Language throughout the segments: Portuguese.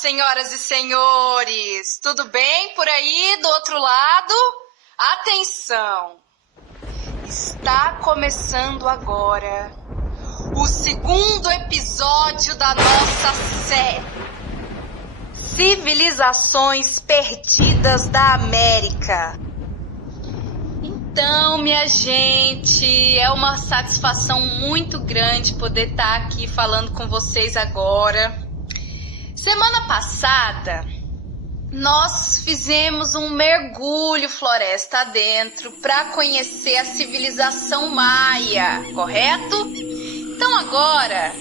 senhoras e senhores! Tudo bem por aí do outro lado? Atenção! Está começando agora o segundo episódio da nossa série Civilizações Perdidas da América. Então, minha gente, é uma satisfação muito grande poder estar aqui falando com vocês agora. Semana passada, nós fizemos um mergulho floresta adentro para conhecer a civilização maia, correto? Então agora,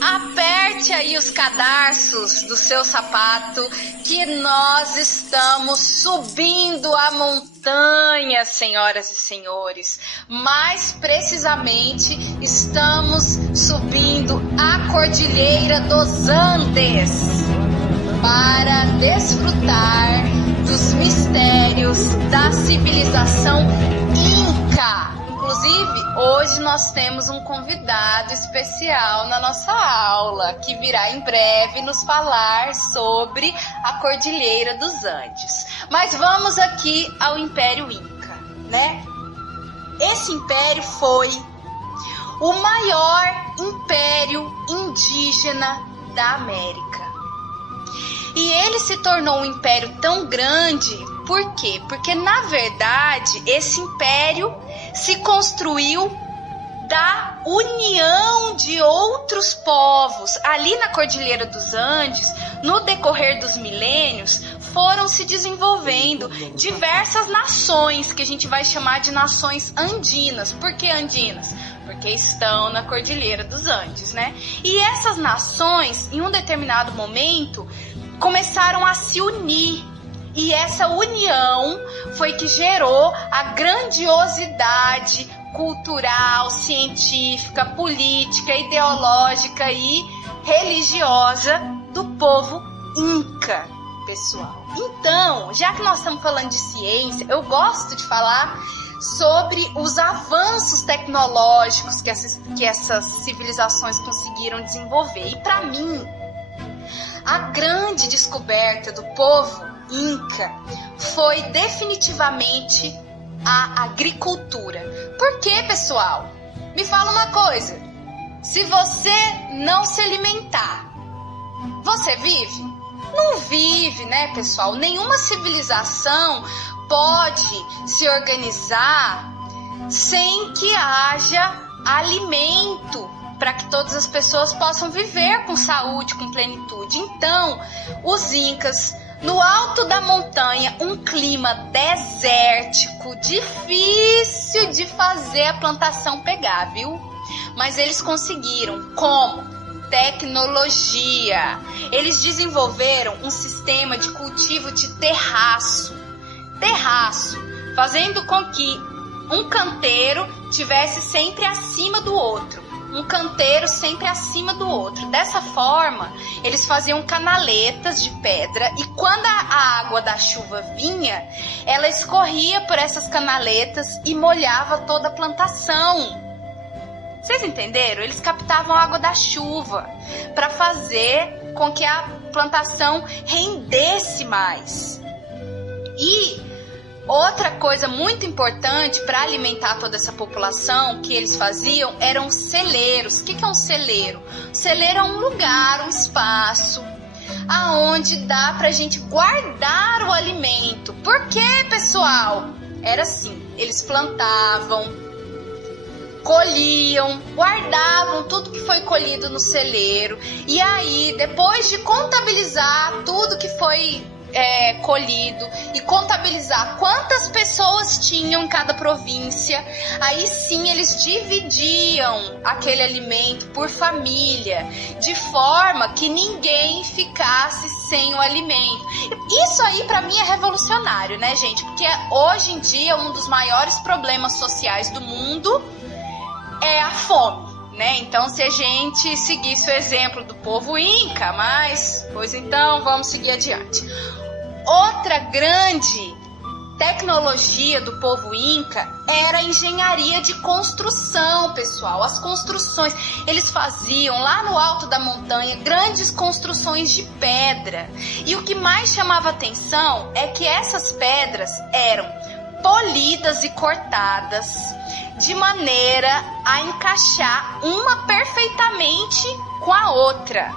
aperte aí os cadarços do seu sapato que nós estamos subindo a montanha, senhoras e senhores. Mais precisamente, estamos subindo a Cordilheira dos Andes para desfrutar dos mistérios da civilização Inca. Inclusive, hoje nós temos um convidado especial na nossa aula, que virá em breve nos falar sobre a Cordilheira dos Andes. Mas vamos aqui ao Império Inca, né? Esse império foi o maior império indígena da América. E ele se tornou um império tão grande, por quê? Porque, na verdade, esse império se construiu da união de outros povos. Ali na Cordilheira dos Andes, no decorrer dos milênios, foram se desenvolvendo diversas nações, que a gente vai chamar de nações andinas. Por que andinas? Porque estão na Cordilheira dos Andes, né? E essas nações, em um determinado momento, começaram a se unir. E essa união foi que gerou a grandiosidade cultural, científica, política, ideológica e religiosa do povo Inca, pessoal. Então, já que nós estamos falando de ciência, eu gosto de falar sobre os avanços tecnológicos que essas civilizações conseguiram desenvolver. E para mim, a grande descoberta do povo Inca foi definitivamente a agricultura. Por quê, pessoal? Me fala uma coisa. Se você não se alimentar, você vive? Não vive, né, pessoal? Nenhuma civilização pode se organizar sem que haja alimento para que todas as pessoas possam viver com saúde, com plenitude. Então, os Incas, no alto da montanha, um clima desértico, difícil de fazer a plantação pegar, viu? Mas eles conseguiram. Como? Tecnologia. Eles desenvolveram um sistema de cultivo de terraço. Terraço, fazendo com que um canteiro tivesse sempre acima do outro. Um canteiro sempre acima do outro. Dessa forma, eles faziam canaletas de pedra e quando a água da chuva vinha, ela escorria por essas canaletas e molhava toda a plantação. Vocês entenderam? Eles captavam a água da chuva para fazer com que a plantação rendesse mais. E outra coisa muito importante para alimentar toda essa população que eles faziam eram celeiros. O que é um celeiro? Celeiro é um lugar, um espaço aonde dá pra gente guardar o alimento. Por quê, pessoal? Era assim, eles plantavam, colhiam, guardavam tudo que foi colhido no celeiro e aí, depois de contabilizar tudo que foi colhido e contabilizar quantas pessoas tinham em cada província, aí sim eles dividiam aquele alimento por família, de forma que ninguém ficasse sem o alimento. Isso aí pra mim é revolucionário, né, gente? Porque hoje em dia um dos maiores problemas sociais do mundo é a fome, né? Então, se a gente seguisse o exemplo do povo Inca, pois então vamos seguir adiante. Outra grande tecnologia do povo inca era a engenharia de construção, pessoal. As construções, eles faziam lá no alto da montanha grandes construções de pedra. E o que mais chamava atenção é que essas pedras eram polidas e cortadas de maneira a encaixar uma perfeitamente com a outra.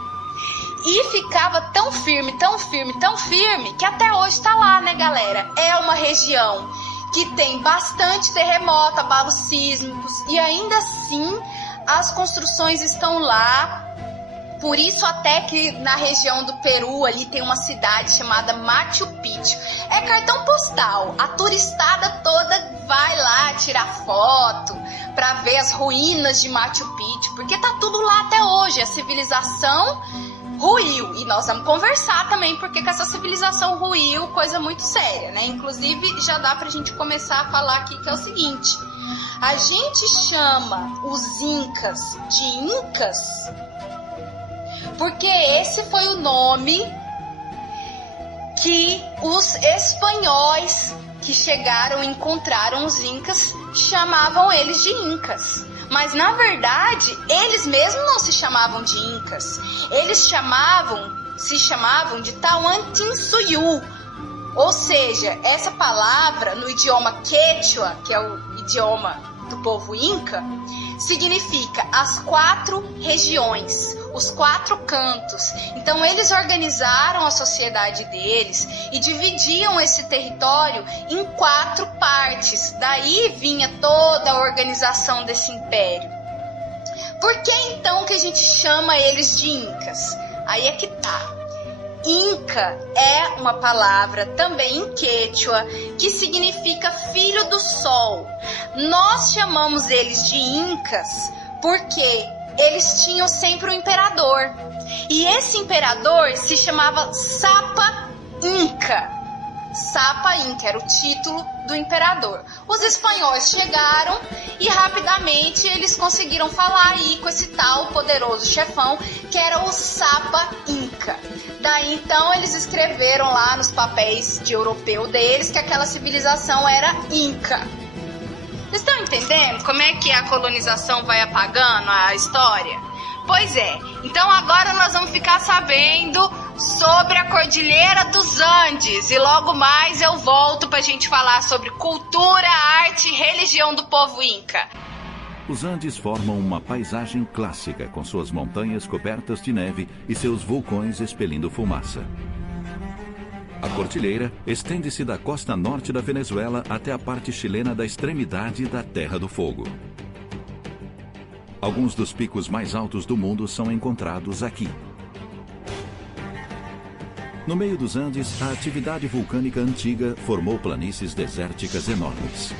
E ficava tão firme, tão firme, tão firme, que até hoje está lá, né, galera? É uma região que tem bastante terremoto, abalos sísmicos, e ainda assim as construções estão lá. Por isso até que na região do Peru ali tem uma cidade chamada Machu Picchu. É cartão postal, a turistada toda vai lá tirar foto para ver as ruínas de Machu Picchu, porque tá tudo lá até hoje, a civilização ruiu, e nós vamos conversar também porque que essa civilização ruiu, coisa muito séria, né? Inclusive já dá pra gente começar a falar aqui que é o seguinte: a gente chama os incas de incas porque esse foi o nome que os espanhóis que chegaram e encontraram os incas chamavam eles de incas. Mas, na verdade, eles mesmos não se chamavam de incas. Eles se chamavam de Tawantinsuyu. Ou seja, essa palavra no idioma quechua, que é o idioma do povo inca, significa as 4 regiões, os 4 cantos. Então, eles organizaram a sociedade deles e dividiam esse território em 4 partes. Daí vinha toda a organização desse império. Por que então que a gente chama eles de incas? Aí é que tá. Inca é uma palavra também em quechua que significa filho do sol. Nós chamamos eles de incas porque eles tinham sempre um imperador. E esse imperador se chamava Sapa Inca. Sapa Inca era o título do imperador. Os espanhóis chegaram e rapidamente eles conseguiram falar aí com esse tal poderoso chefão que era o Sapa Inca. Daí então eles escreveram lá nos papéis de europeu deles que aquela civilização era Inca. Vocês estão entendendo como é que a colonização vai apagando a história? Pois é, então agora nós vamos ficar sabendo sobre a Cordilheira dos Andes e logo mais eu volto pra gente falar sobre cultura, arte e religião do povo inca. Os Andes formam uma paisagem clássica com suas montanhas cobertas de neve e seus vulcões expelindo fumaça. A cordilheira estende-se da costa norte da Venezuela até a parte chilena da extremidade da Terra do Fogo. Alguns dos picos mais altos do mundo são encontrados aqui. No meio dos Andes, a atividade vulcânica antiga formou planícies desérticas enormes.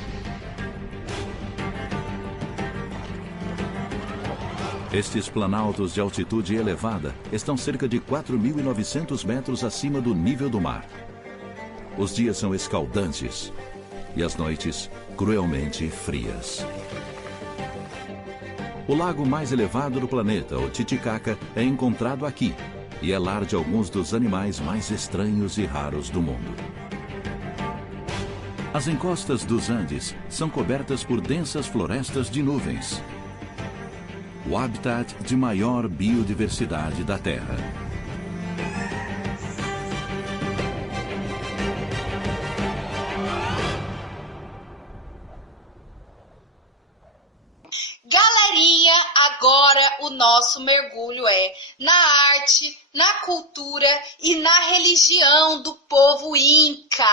Estes planaltos de altitude elevada estão cerca de 4.900 metros acima do nível do mar. Os dias são escaldantes e as noites cruelmente frias. O lago mais elevado do planeta, o Titicaca, é encontrado aqui e é lar de alguns dos animais mais estranhos e raros do mundo. As encostas dos Andes são cobertas por densas florestas de nuvens, o habitat de maior biodiversidade da Terra. Galerinha, agora o nosso mergulho é na arte, na cultura e na religião do povo inca.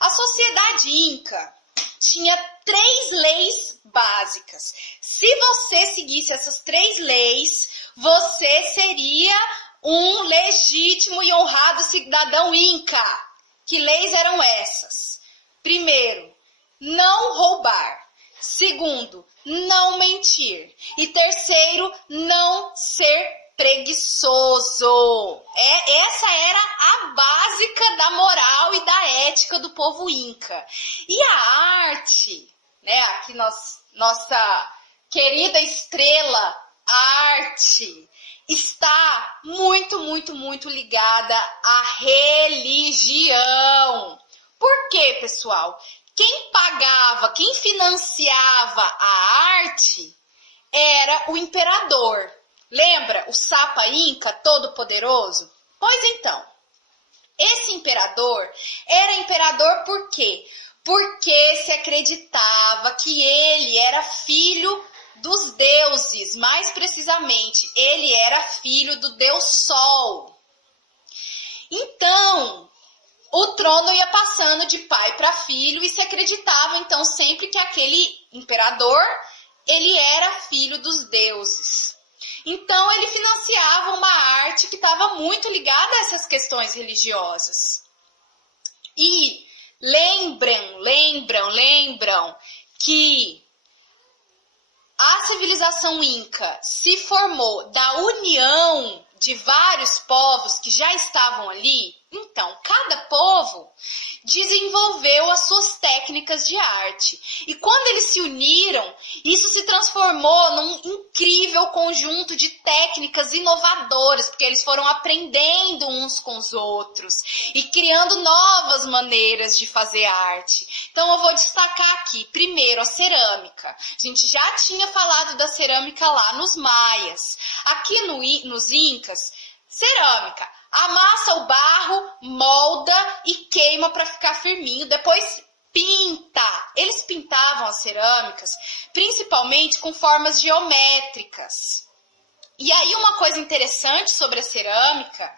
A sociedade inca tinha 3 leis básicas. Se você seguisse essas 3 leis, você seria um legítimo e honrado cidadão inca. Que leis eram essas? Primeiro, não roubar. Segundo, não mentir. E terceiro, não ser preguiçoso. Essa era a básica da moral e da ética do povo inca. E a arte, né? Aqui nossa querida estrela, a arte, está muito, muito, muito ligada à religião. Por quê, pessoal? Quem pagava, quem financiava a arte era o imperador. Lembra o Sapa Inca todo-poderoso? Pois então, esse imperador era imperador por quê? Porque se acreditava que ele era filho dos deuses, mais precisamente, ele era filho do deus Sol. Então, o trono ia passando de pai para filho e se acreditava então sempre que aquele imperador, ele era filho dos deuses. Então ele financiava uma arte que estava muito ligada a essas questões religiosas. E lembram que a civilização inca se formou da união de vários povos que já estavam ali. Então, cada povo desenvolveu as suas técnicas de arte. E quando eles se uniram, isso se transformou num incrível conjunto de técnicas inovadoras, porque eles foram aprendendo uns com os outros e criando novas maneiras de fazer arte. Então, eu vou destacar aqui, primeiro, a cerâmica. A gente já tinha falado da cerâmica lá nos maias. Aqui nos incas, cerâmica. Amassa o barro, molda e queima para ficar firminho. Depois pinta. Eles pintavam as cerâmicas principalmente com formas geométricas. E aí uma coisa interessante sobre a cerâmica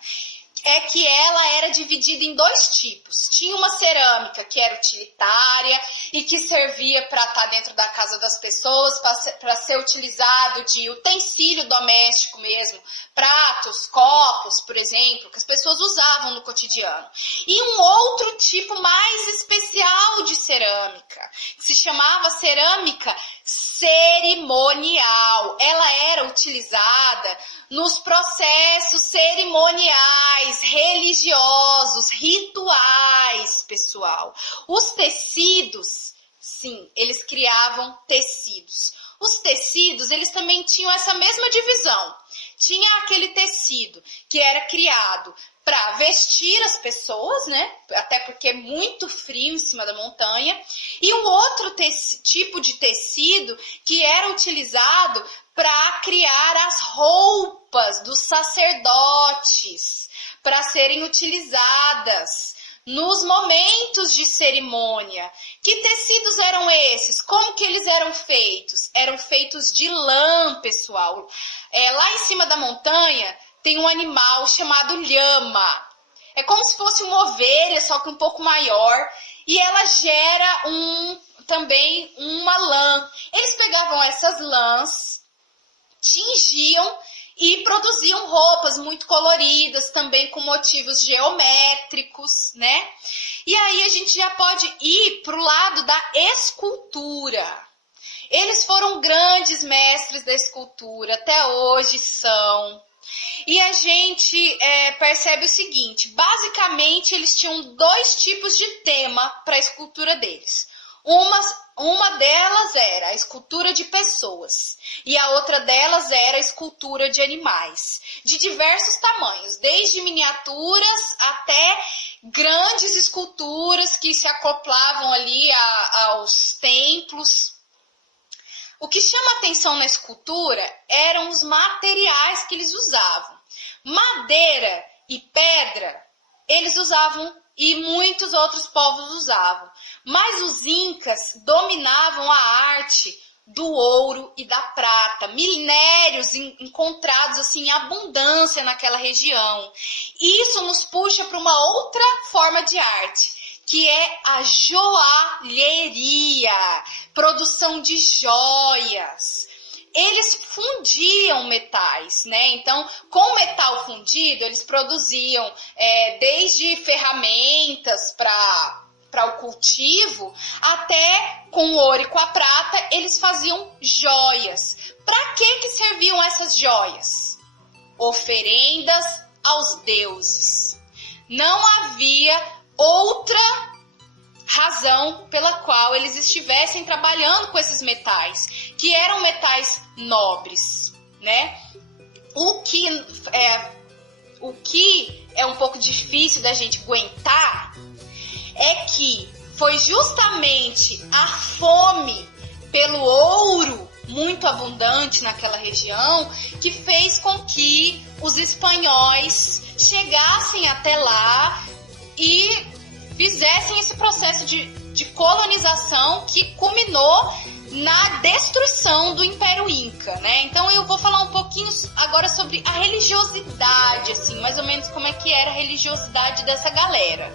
é que ela era dividida em dois tipos. Tinha uma cerâmica que era utilitária e que servia para estar dentro da casa das pessoas, para ser utilizado de utensílio doméstico mesmo, pratos, copos, por exemplo, que as pessoas usavam no cotidiano. E um outro tipo mais especial de cerâmica, que se chamava cerâmica cerimonial. Ela era utilizada nos processos cerimoniais, religiosos, rituais, pessoal. Os tecidos, sim, eles criavam tecidos. Os tecidos, eles também tinham essa mesma divisão. Tinha aquele tecido que era criado para vestir as pessoas, né? Até porque é muito frio em cima da montanha. E o outro tipo de tecido que era utilizado para criar as roupas dos sacerdotes, para serem utilizadas nos momentos de cerimônia. Que tecidos eram esses? Como que eles eram feitos? Eram feitos de lã, pessoal. Lá em cima da montanha tem um animal chamado lhama. É como se fosse uma ovelha, só que um pouco maior. E ela gera também uma lã. Eles pegavam essas lãs, tingiam e produziam roupas muito coloridas, também com motivos geométricos, né? E aí a gente já pode ir para o lado da escultura. Eles foram grandes mestres da escultura, até hoje são. E a gente percebe o seguinte, basicamente eles tinham dois tipos de tema para a escultura deles. Uma delas era a escultura de pessoas e a outra delas era a escultura de animais, de diversos tamanhos, desde miniaturas até grandes esculturas que se acoplavam ali aos templos. O que chama atenção na escultura eram os materiais que eles usavam. Madeira e pedra eles usavam e muitos outros povos usavam. Mas os incas dominavam a arte do ouro e da prata, minérios encontrados assim, em abundância naquela região. Isso nos puxa para uma outra forma de arte, que é a joalheria, produção de joias. Eles fundiam metais, né? Então, com metal fundido, eles produziam desde ferramentas para o cultivo, até com o ouro e com a prata, eles faziam joias. Para que serviam essas joias? Oferendas aos deuses. Não havia outra razão pela qual eles estivessem trabalhando com esses metais, que eram metais nobres, né? O que é um pouco difícil da gente aguentar é que foi justamente a fome pelo ouro muito abundante naquela região que fez com que os espanhóis chegassem até lá e fizessem esse processo de colonização que culminou na destruição do Império Inca, né? Então eu vou falar um pouquinho agora sobre a religiosidade, assim, mais ou menos como é que era a religiosidade dessa galera.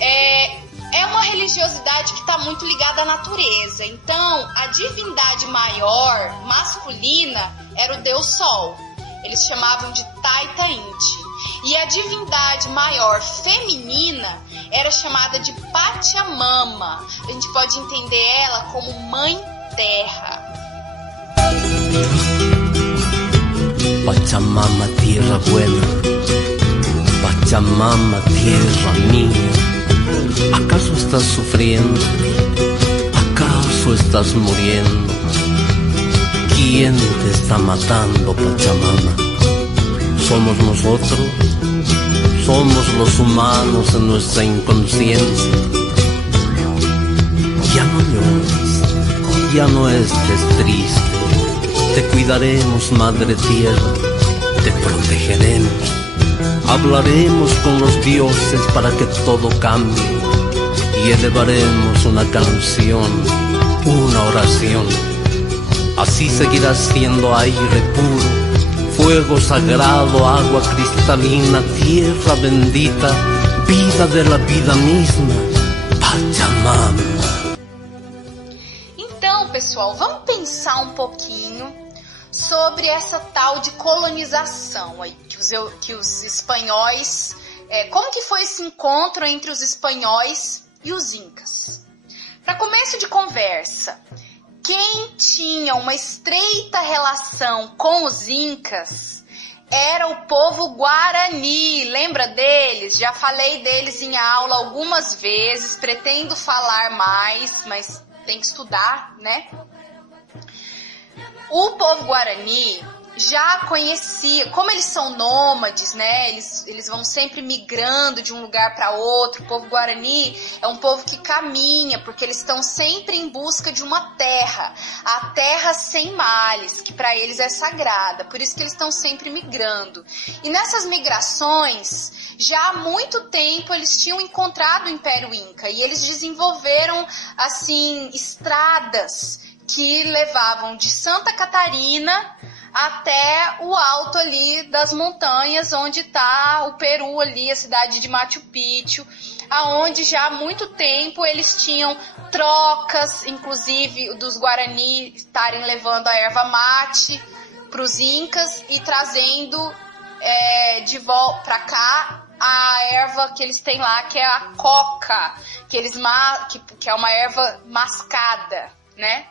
É uma religiosidade que está muito ligada à natureza. Então, a divindade maior, masculina, era o Deus Sol. Eles chamavam de Taita Inti. E a divindade maior, feminina, era chamada de Pachamama. A gente pode entender ela como Mãe Terra. Pachamama, tierra buena. Pachamama, tierra mía. ¿Acaso estás sufriendo? ¿Acaso estás muriendo? ¿Quién te está matando, Pachamama? ¿Somos nosotros? ¿Somos los humanos en nuestra inconsciencia? Ya no llores, ya no estés triste. Te cuidaremos, Madre Tierra, te protegeremos. Hablaremos con los dioses para que todo cambie y elevaremos una canción, una oración. Así seguirás siendo aire puro, fuego sagrado, agua cristalina, tierra bendita, vida de la vida misma, Pachamama. Então, pessoal, vamos pensar um pouquinho sobre essa tal de colonização aí, que os espanhóis... como que foi esse encontro entre os espanhóis e os incas? Para começo de conversa, quem tinha uma estreita relação com os incas era o povo Guarani. Lembra deles? Já falei deles em aula algumas vezes, pretendo falar mais, mas tem que estudar, né? O povo Guarani já conhecia, como eles são nômades, né? Eles vão sempre migrando de um lugar para outro. O povo Guarani é um povo que caminha, porque eles estão sempre em busca de uma terra, a terra sem males, que para eles é sagrada. Por isso que eles estão sempre migrando. E nessas migrações, já há muito tempo eles tinham encontrado o Império Inca e eles desenvolveram assim estradas que levavam de Santa Catarina até o alto ali das montanhas, onde está o Peru ali, a cidade de Machu Picchu, aonde já há muito tempo eles tinham trocas, inclusive dos Guarani estarem levando a erva mate para os incas e trazendo de volta para cá a erva que eles têm lá, que é a coca, que é uma erva mascada, né?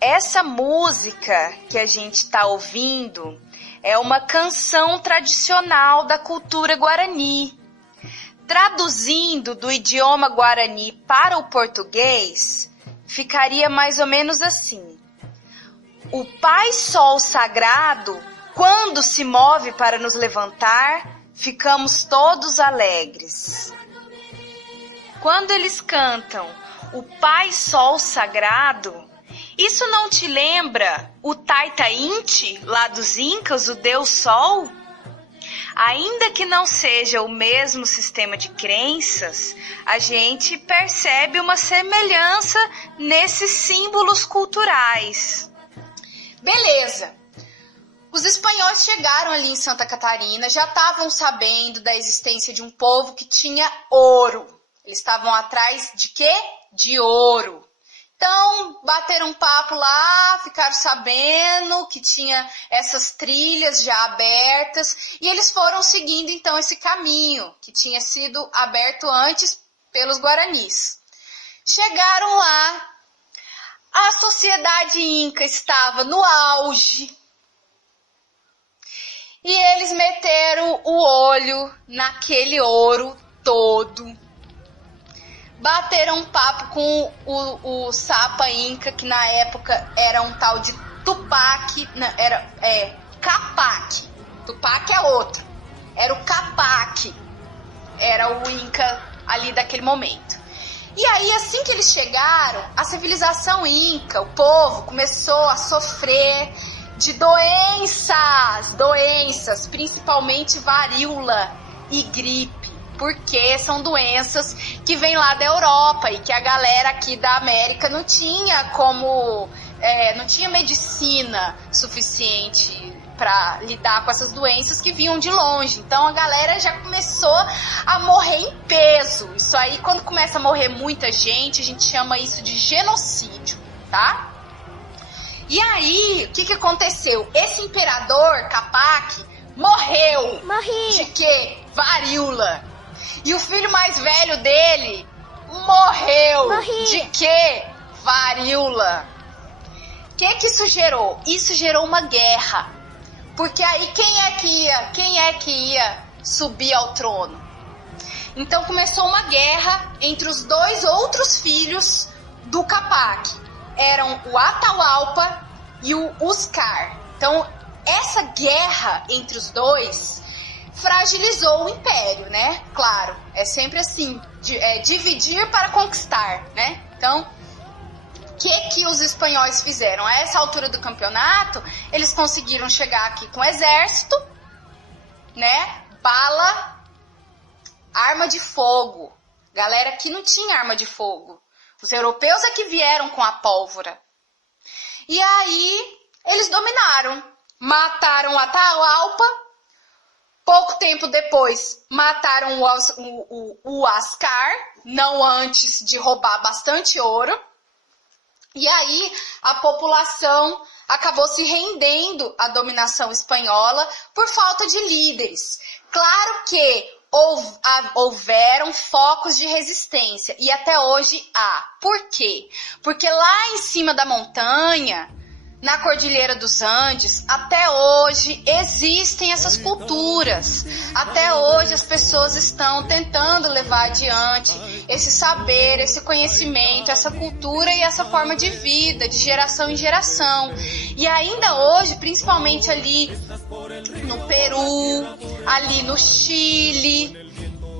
Essa música que a gente está ouvindo é uma canção tradicional da cultura Guarani. Traduzindo do idioma Guarani para o português, ficaria mais ou menos assim: o Pai Sol Sagrado, quando se move para nos levantar, ficamos todos alegres. Quando eles cantam o Pai Sol Sagrado, isso não te lembra o Taita Inti, lá dos Incas, o Deus Sol? Ainda que não seja o mesmo sistema de crenças, a gente percebe uma semelhança nesses símbolos culturais. Beleza. Os espanhóis chegaram ali em Santa Catarina, já estavam sabendo da existência de um povo que tinha ouro. Eles estavam atrás de quê? De ouro. Então, bateram um papo lá, ficaram sabendo que tinha essas trilhas já abertas e eles foram seguindo então esse caminho que tinha sido aberto antes pelos Guaranis. Chegaram lá, a sociedade inca estava no auge e eles meteram o olho naquele ouro todo. Bateram um papo com o Sapa Inca, que na época era um tal de Tupac, Capac. Tupac é outro. Era o Capac. Era o Inca ali daquele momento. E aí, assim que eles chegaram, a civilização Inca, o povo, começou a sofrer de doenças, principalmente varíola e gripe. Porque são doenças que vêm lá da Europa e que a galera aqui da América não tinha não tinha medicina suficiente para lidar com essas doenças que vinham de longe. Então a galera já começou a morrer em peso. Isso aí, quando começa a morrer muita gente, a gente chama isso de genocídio, tá? E aí, o que aconteceu? Esse imperador Capac morreu. De quê? Varíola. E o filho mais velho dele morreu. De quê? Varíola. O que isso gerou? Isso gerou uma guerra. Porque aí quem é que ia subir ao trono? Então começou uma guerra entre os dois outros filhos do Capac. Eram o Atahualpa e o Uscar. Então essa guerra entre os dois fragilizou o império, né? Claro, é sempre assim, dividir para conquistar, né? Então, o que os espanhóis fizeram? A essa altura do campeonato, eles conseguiram chegar aqui com exército, né? Bala, arma de fogo. Galera aqui não tinha arma de fogo. Os europeus é que vieram com a pólvora. E aí, eles dominaram. Mataram o Atahualpa. Pouco tempo depois, mataram o Ascar, não antes de roubar bastante ouro. E aí, a população acabou se rendendo à dominação espanhola por falta de líderes. Claro que houveram focos de resistência, e até hoje há. Por quê? Porque lá em cima da montanha, na Cordilheira dos Andes, até hoje existem essas culturas. Até hoje as pessoas estão tentando levar adiante esse saber, esse conhecimento, essa cultura e essa forma de vida, de geração em geração. E ainda hoje, principalmente ali no Peru, ali no Chile,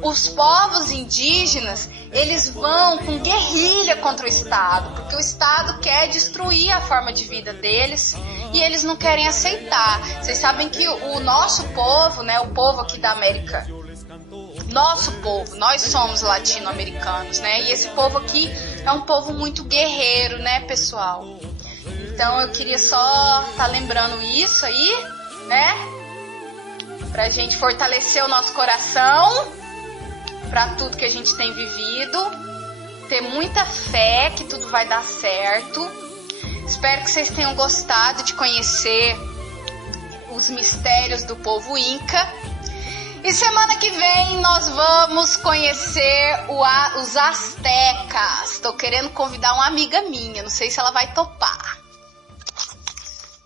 os povos indígenas, eles vão com guerrilha contra o Estado, porque o Estado quer destruir a forma de vida deles e eles não querem aceitar. Vocês sabem que o nosso povo, né, o povo aqui da América, nosso povo, nós somos latino-americanos, né, e esse povo aqui é um povo muito guerreiro, né, pessoal? Então eu queria só estar lembrando isso aí, né, pra gente fortalecer o nosso coração para tudo que a gente tem vivido, ter muita fé que tudo vai dar certo. Espero que vocês tenham gostado de conhecer os mistérios do povo Inca. E semana que vem nós vamos conhecer os astecas. Estou querendo convidar uma amiga minha, não sei se ela vai topar.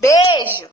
Beijo!